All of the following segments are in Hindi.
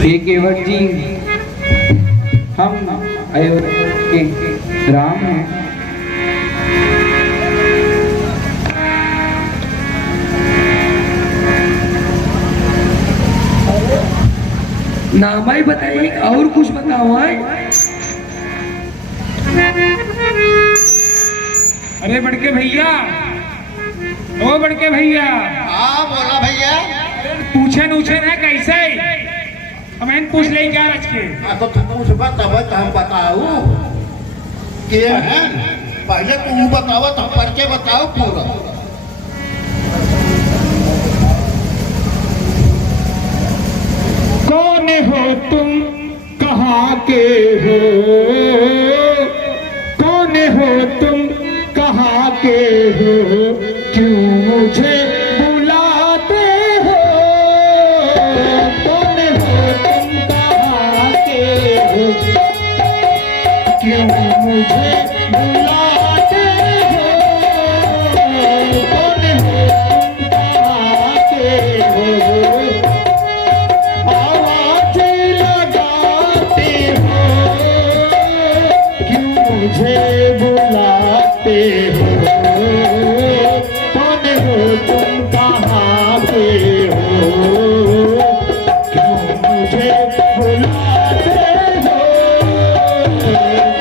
हे केवट जी, हम अयोध्या के राम हैं। नाम ही बताइए और कुछ बताओ है? अरे बड़के भैया, ओ बड़के भैया। हाँ बोला भैया। पूछे नूछे ना कैसे हमें पूछ ले क्या रच के? तो पूछ तब हम बताऊ के है। पहले तू बताओ तो करके बताओ पूरा। कौन हो तुम, कहाँ के हो? कौन हो तुम, कहाँ के हो? क्यों मुझे बुलाते हो? कौन हो तुम, कहाँ के हो? क्यों मुझे बुलाते हो? कौन हो तुम, कहाँ के हो? आवाज लगाते हो, क्यों मुझे बुलाते हो? कौन हो तुम, कहाँ के हो? क्यों मुझे बुलाते हो?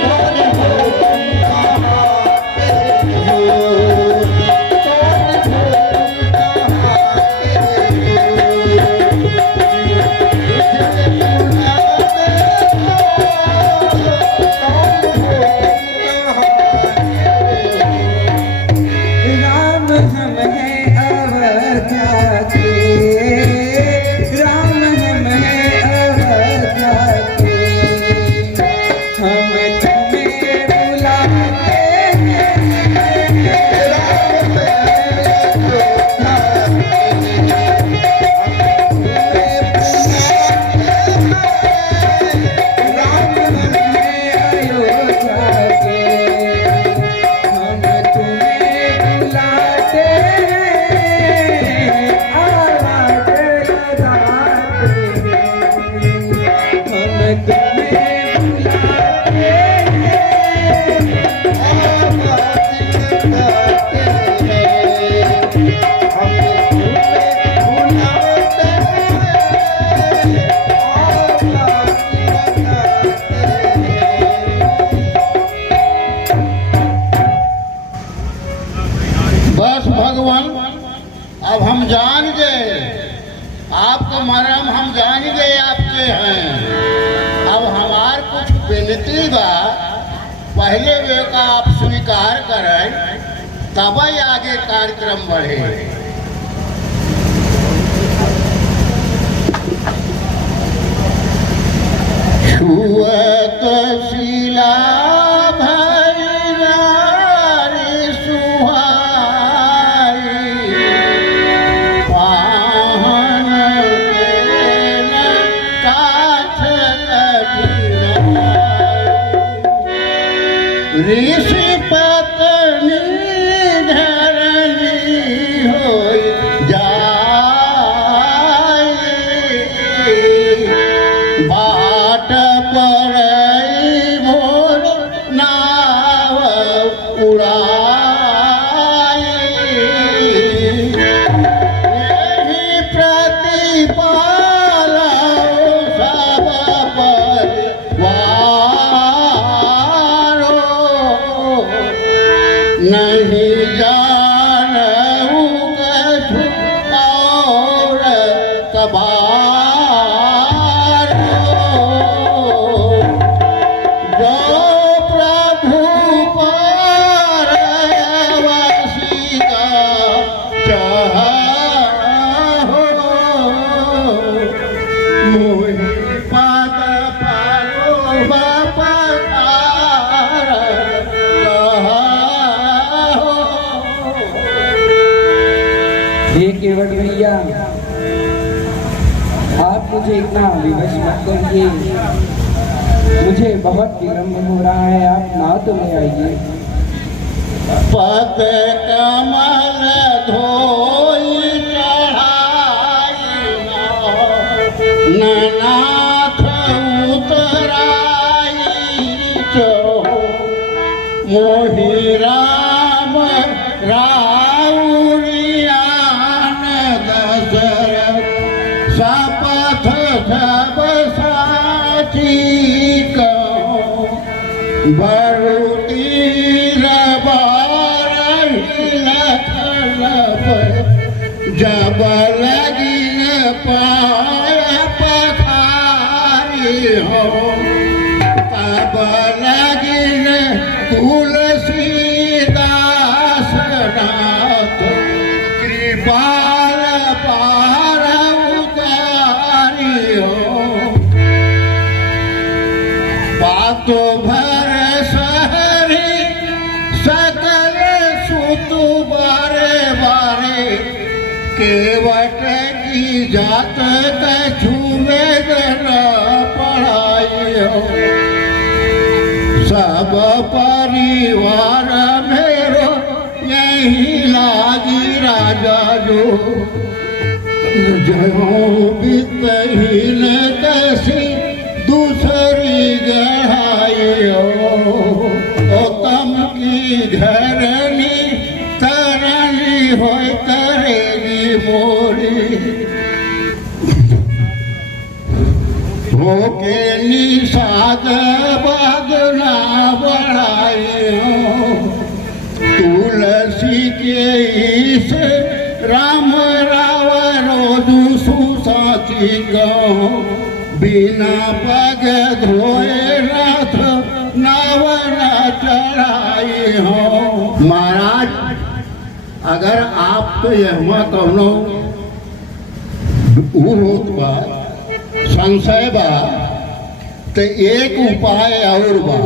कौन हो तुम, कहाँ के हो? राम हम हैं अवध्या के, राम हम हैं अवध्या के, हम तुम्हें बुलाते हैं। राम हम हैं अयोध्या के, हम तुम्हें बुलाते हैं, आवाज लगाते हैं। हम तुम्हें बुलाते हैं, आवाज लगाते हैं। हम तुम्हें बुलाते हैं, आवाज लगाते हैं। बस भगवान, अब हम जान गए आपका मरम, हम जान गए आपके हैं। अब हमार कुछ विनती बा, पहले वे का आप स्वीकार करें तब ही आगे कार्यक्रम बढ़े। छुअत शिला ऋषि पत्नी धरनी होई जाए, बाट परई मोर नाव उड़ाए। यही प्रतिपाल सब परिवारो, नहीं जानू कछु और तबारो। जो प्रभु परवशी का चाहो, मोहि पद पालो बपकार कहो। हे केवट भैया, आप मुझे इतना विवश मत करिए, मुझे बहुत विलम्ब हो रहा है, आप ना तो ले आइए। पद कमल धोई चढ़ाई नाथ उतराई चो मोहि राम राउरियान दशरथ शपथ सब साची कहो बरु तीर बारहि लखलप जब लगिन पाय पखारी हो तब लगिन तुलसीदास नाथ कृपाल पार उतारी हो बातो भर सहरी सकल सुत बारे बारे केवट की जात कछु वेद न पढ़ाई हो सब परिवार मेरो यही लागी राजा जो जो बितहीन कैसी दूसरी गढ़ाई हो तम की घरनी तरनी हो करेगी मोरी होके निषाद बदना बढ़ाई हो तुलसी के ईश राम राव रोजु सुसाची गो बिना पग धोए नाथ नावन चढ़ाई हो महाराज अगर आप तो यह कहो होत बा संशय बा तो एक उपाय और बा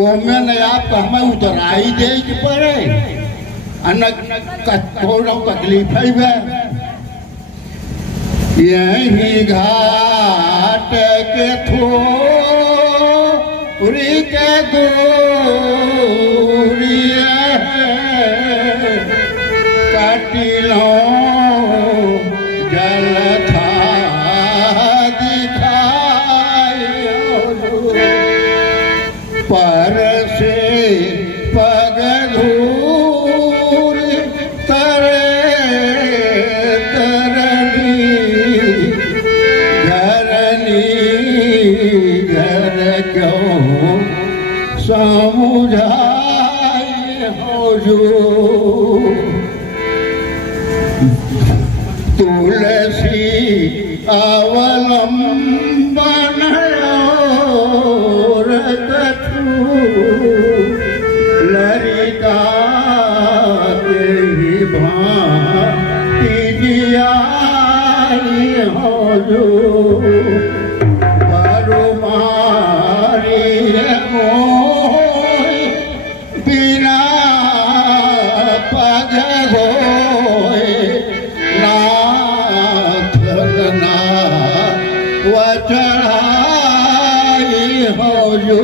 ओमे न आप हमें उतराई दे के पड़े थोड़ा तकलीफ है यही घाट के थोड़ी के दूरिया काटिलो जल था पर से पग धूर तरे तरनी घर क्यों समुझाए हो जो तुलसी अवलंबन लरिता के भांति जियाई हो जो बरु मारी मोय बिना पग होए नाथ ना वचढ़ाई हो जो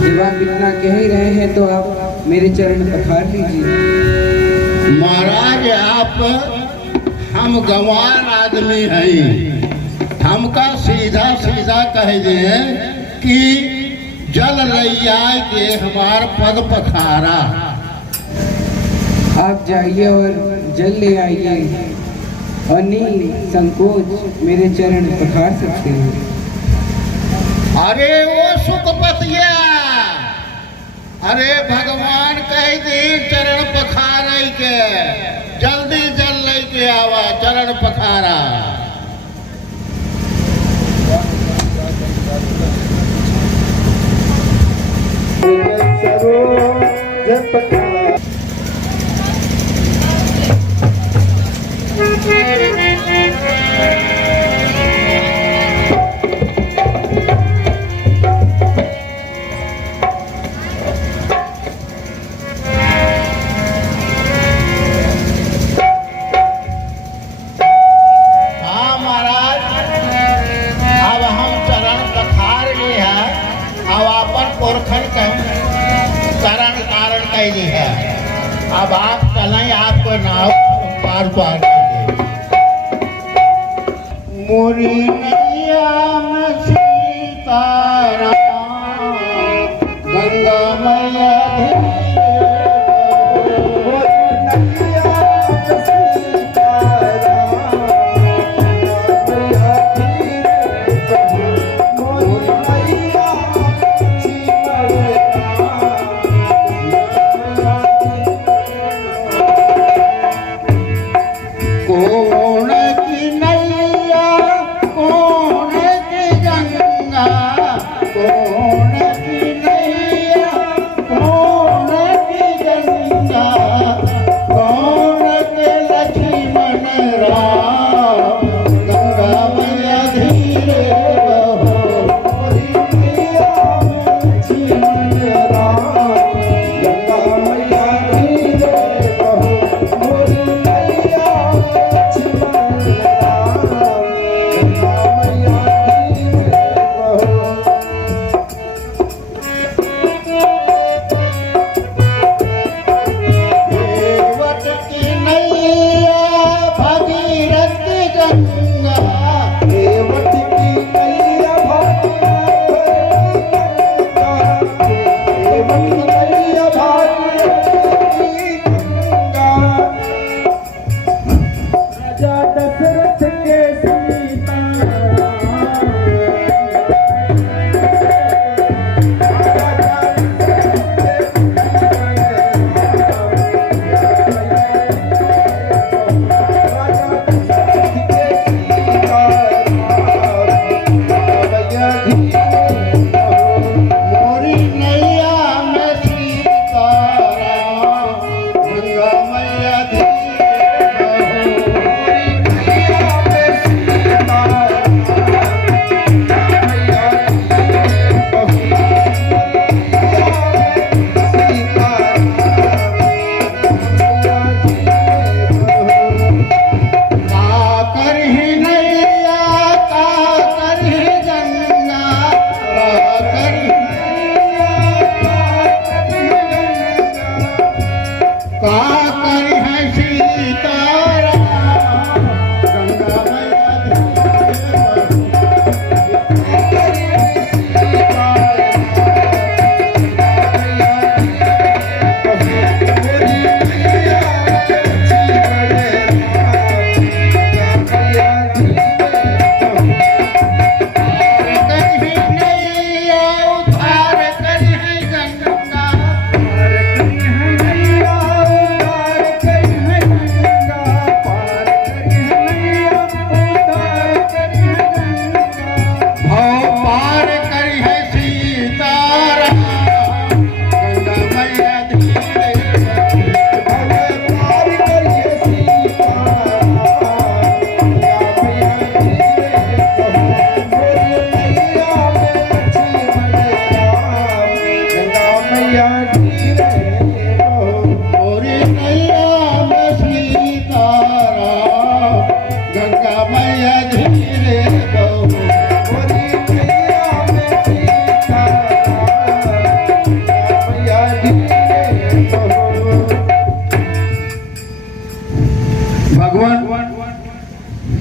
जब आप इतना कह ही रहे हैं तो आप मेरे चरण पखार लीजिए। महाराज आप हम गंवार आदमी हैं हमका सीधा सीधा कह दे कि जल लैया के हमार पग पखारा आप जाइए और जल ले आइए और संकोच मेरे चरण पखार सकते हैं। अरे वो सुखपतिया अरे भगवान कह दी चरण पखार के जल्दी जल लेके आवा चरण पखारा कारण कह दी है पार पार कर दे। मोरी नैया में सीताराम गंगा मैया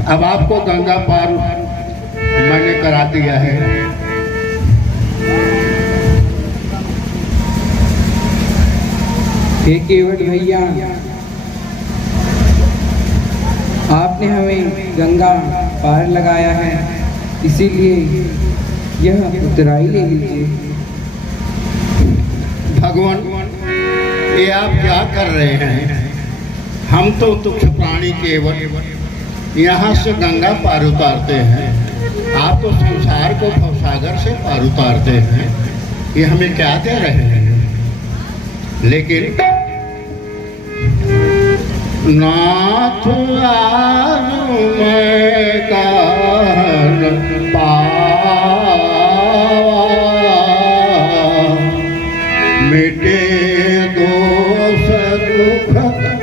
अब आपको गंगा पार मैंने करा दिया है। हे केवट भैया, आपने हमें गंगा पार लगाया है, इसीलिए यह उतराई ले लीजिए। भगवान, ये आप क्या कर रहे हैं? हम तो तुच्छ प्राणी केवल यहाँ से गंगा पार उतारते हैं, आप तो संसार को भवसागर से पार उतारते हैं। ये हमें क्या दे रहे हैं? लेकिन नाथ आनु मैं कान पावा, मिटे दोष दुख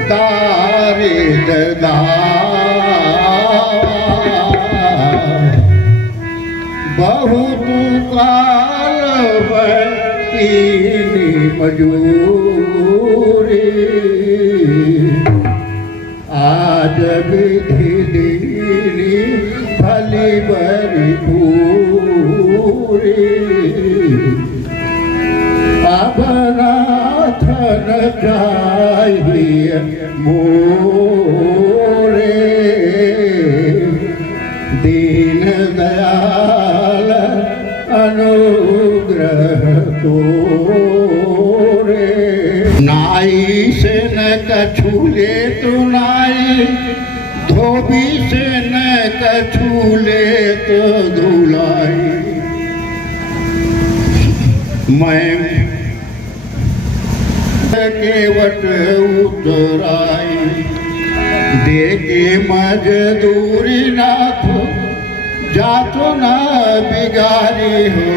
दारिद बहुत काल कीनी मजूरी आ राज विधि दीनी भली बरी पूरी अब नाथन चाहिए मोरे दीन दयाल अनुग्रह तोरे नाई से न कछु ले तो नाई धोबी से न कछु ले तो धुलाई मैं केवट उतराई देखे मजदूरी नाथ जातो न बिगारी हो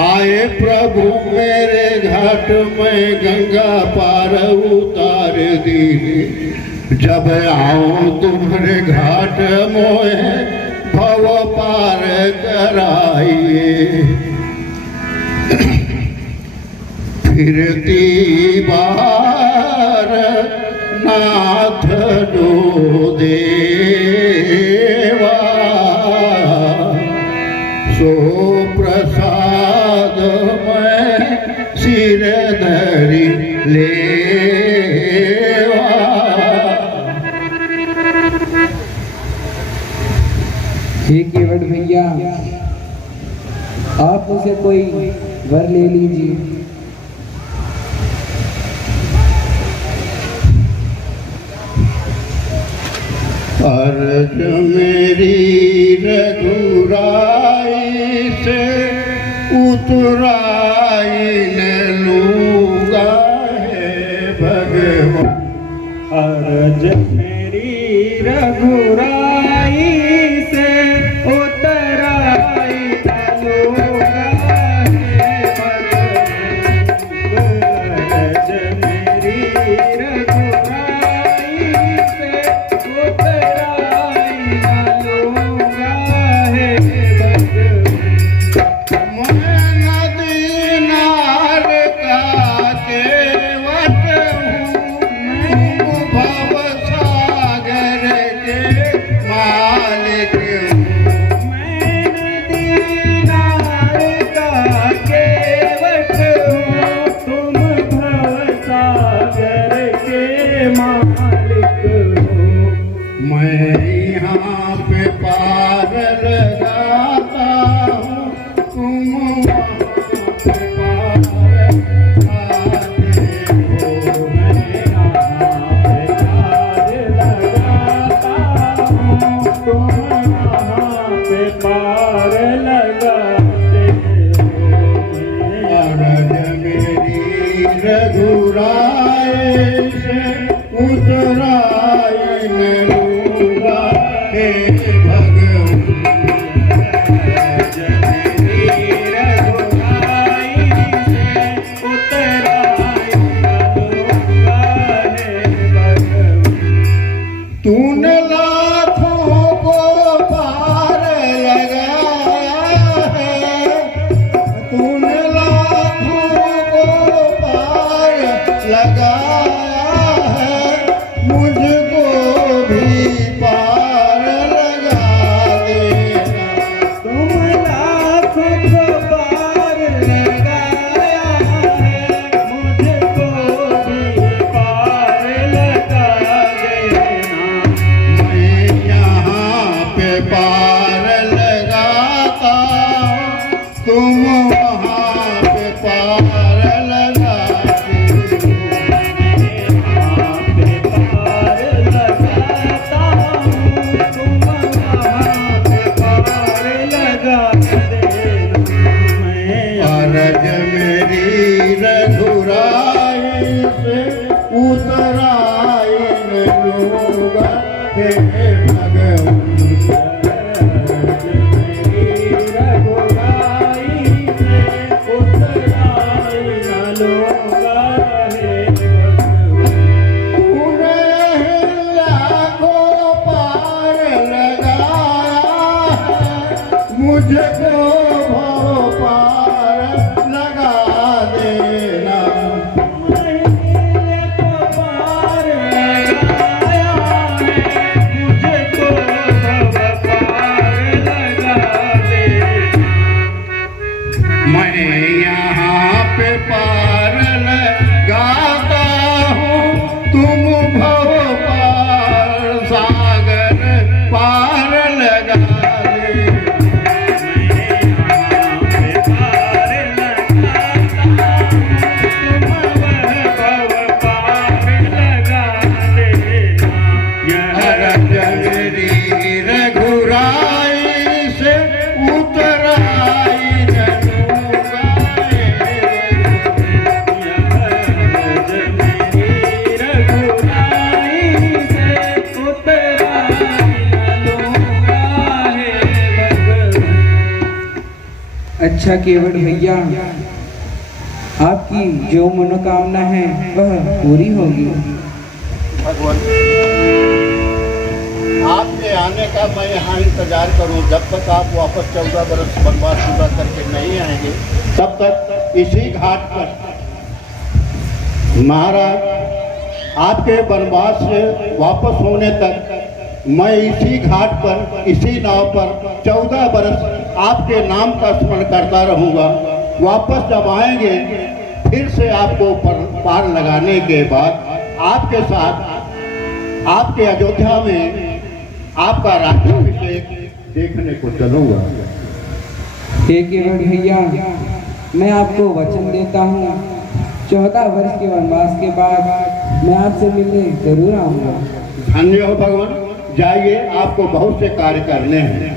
आए प्रभु मेरे घाट में गंगा पार उतार दीजिए जब आऊं तुम्हारे घाट मोहे भव पार कराइए फिरती बार नाथ जो देवा सो प्रसाद में सिर धरी लेवा हे केवट भैया आप मुझसे कोई वर ले लीजिए। अर्ज मेरी रघुराई से उतराई न लूंगा है भगवान अर्ज मेरी रघुराई से उतराई न लूंगा है भगवान अर्ज मेरी रघुराई से उतराई न लूंगा है भगवान मैं नदी नार का केवट हूँ भव सागर के मालिक हूँ मैं नदी नार का केवट हूँ तुम भवसागर के मालिक हो। मैं यहाँ पे पार लगाता हूँ तुम वहाँ पे पार लगाते हो मैं यहाँ पे पार लगाता हूँ तुम यहाँ पे पार लगाते हो। अर्ज मेरी रघुराई से उतराई न लूंगा हे भगवान तूने लाखों को पार लगाया है तूने लाखों को पार लगाया है मुझको भी पार लगा देना तुम लाखों को पार लगाया है मुझको भी पार लगा देना। मैं यहाँ पे पार लगाता हूँ तुम वहाँ पे पार लगाते हो यहाँ पे पार लगाता हूँ तुम वहाँ पे पार लगा देना। मैं अर्ज मेरी रघुराई से उतराई न लूंगा हे भगवान तूने लाखों पार लगाया है मुझको भव पार लगा देना पार लगाया अच्छा केवट भैया, आपकी जो मनोकामना है वह पूरी होगी। भगवान, आपके आने का मैं यहाँ इंतजार करूँ जब तक आप वापस 14 बरस वनवास पूरा करके नहीं आएंगे, तब तक इसी घाट पर महाराज आपके वनवास से वापस होने तक मैं इसी घाट पर, इसी नाव पर 14 बरस आपके नाम का स्मरण करता रहूँगा। वापस जब आएंगे फिर से आपको पार लगाने के बाद आपके साथ आपके अयोध्या में आपका राज्याभिषेक देखने को चलूँगा। हे केवट भैया, मैं आपको वचन देता हूँ 14 वर्ष के वनवास के बाद मैं आपसे मिलने जरूर आऊँगा। धन्य हो भगवान, जाइए, आपको बहुत से कार्य करने हैं।